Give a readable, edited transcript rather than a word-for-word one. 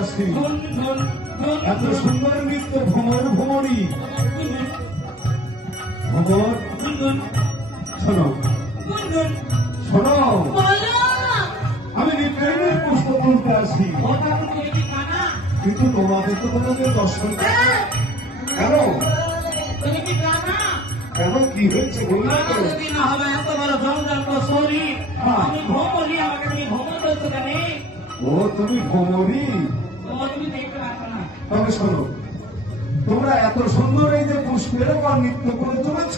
আসি। এত সুন্দর নৃত্য ভ্রমর ভ্রমরী ভ্রমর। শোনো শোনো, আমি নিত্যায়নের পুষ্প তুলতে আসি, কিন্তু তোমাদের তো তোমাদের দর্শন। কেন কেন কি হয়েছে বললে তো? ও তুমি ভ্রমরী? তবে শোনো, তোমরা এত সুন্দর এই যে পুষ্পের উপর নৃত্য করে চলেছ,